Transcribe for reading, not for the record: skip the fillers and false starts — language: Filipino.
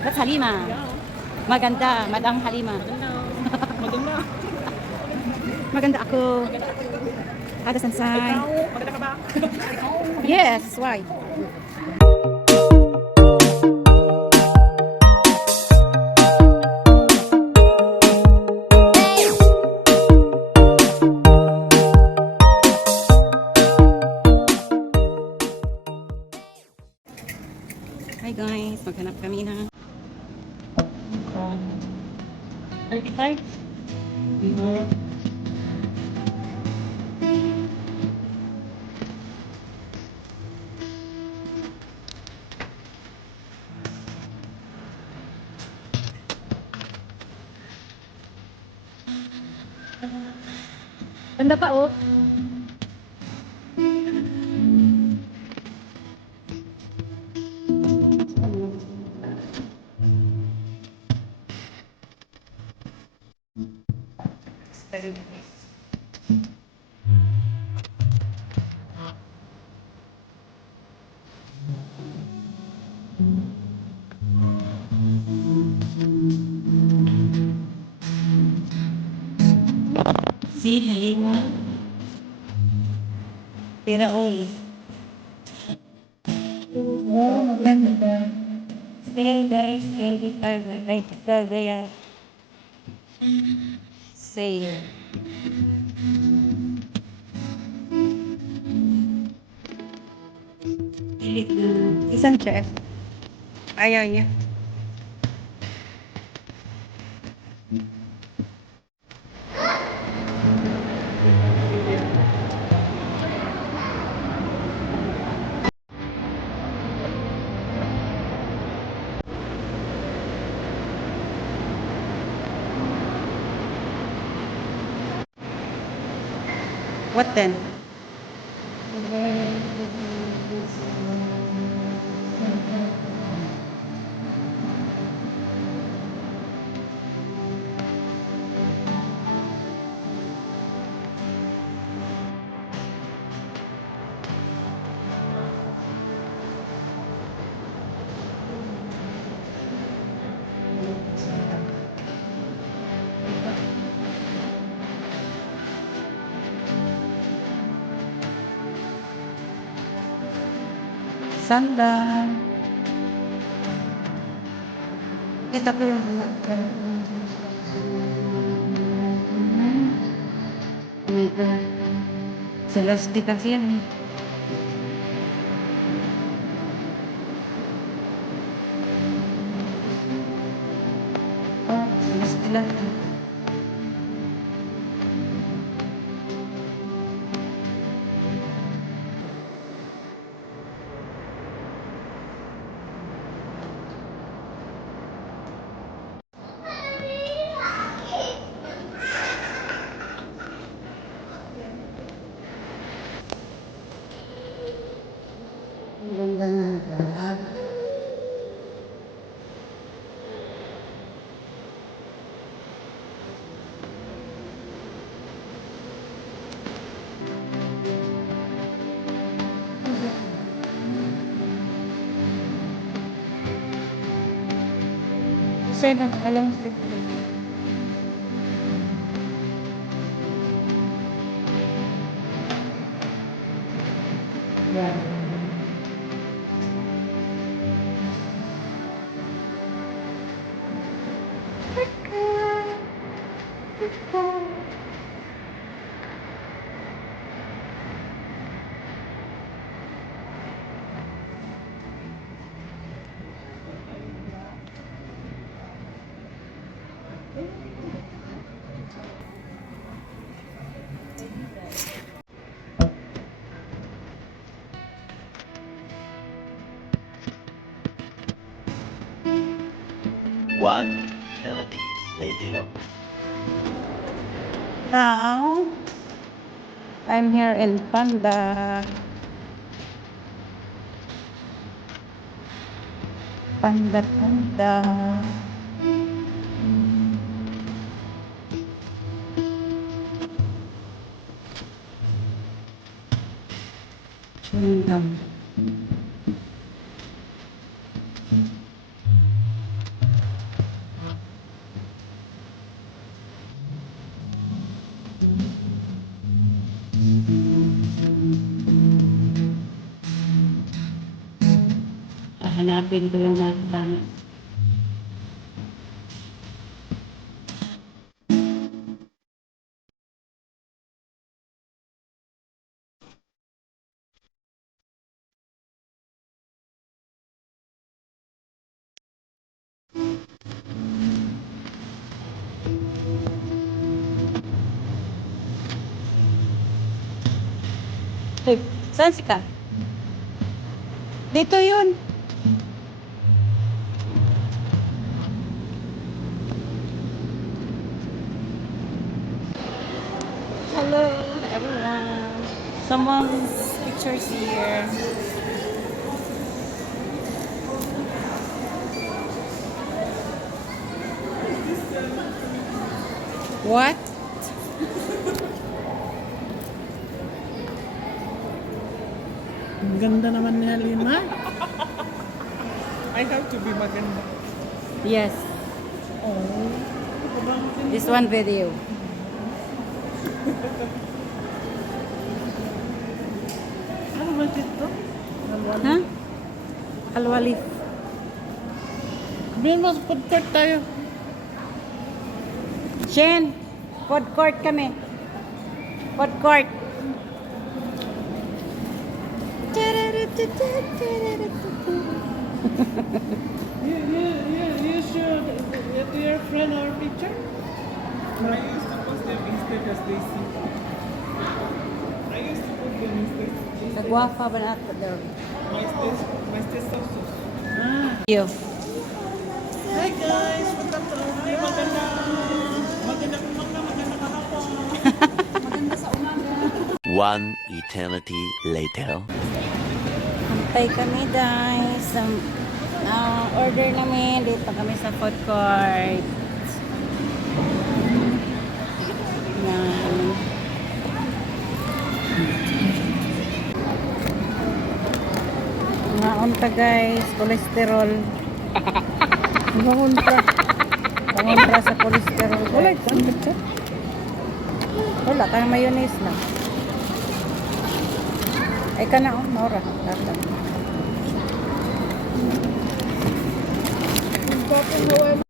That's Halima. Yeah. Maganda, Madam Halima. Maganda. Maganda. Maganda ako. Maganda ako. Ada sansay. Ikaw, maganda ka ba? Ikaw. Yes, why? Hi guys, maghanap kami ng 35? Ganda pa oh. See, Halima. Tira all. Oh, maganda. Stay guys, say. Isang chef. Ayaw niya. What then? Sandal. Kita ko yung Celeste kasi yan eh. Oh, Celeste lang. Kasi alam ko. Yeah. One eternity later. Now, I'm here in Panda. Panda, Panda. Chewing gum. Hanapin ko yung nasa. Hey, saan si Ka? Dito yun. Hello, everyone. Someone's pictures here. What? Ang ganda naman ni Halima. I have to be maganda. Yes. Oh. This one video. Ano ba ito? Ha? Alwalif. Bin mas food court tayo. Shen, food court kami. Food court. You should do your friend our picture. I used to post them instead as they see. I used to put them instead. Nagwafa ba na ako daw? My sister. Yo. Hi guys, welcome to our video. Maganda. Maganda kahapon. One eternity later. Antay kami guys. Order namin. Dito kami sa food court. Yan. Mga unta guys. Cholesterol. Bangunta. Pangontra sa cholesterol Wala guys. ito. Ang Wala ka ng mayonnaise lang. Ay ka na, Nora. Tata. Bakit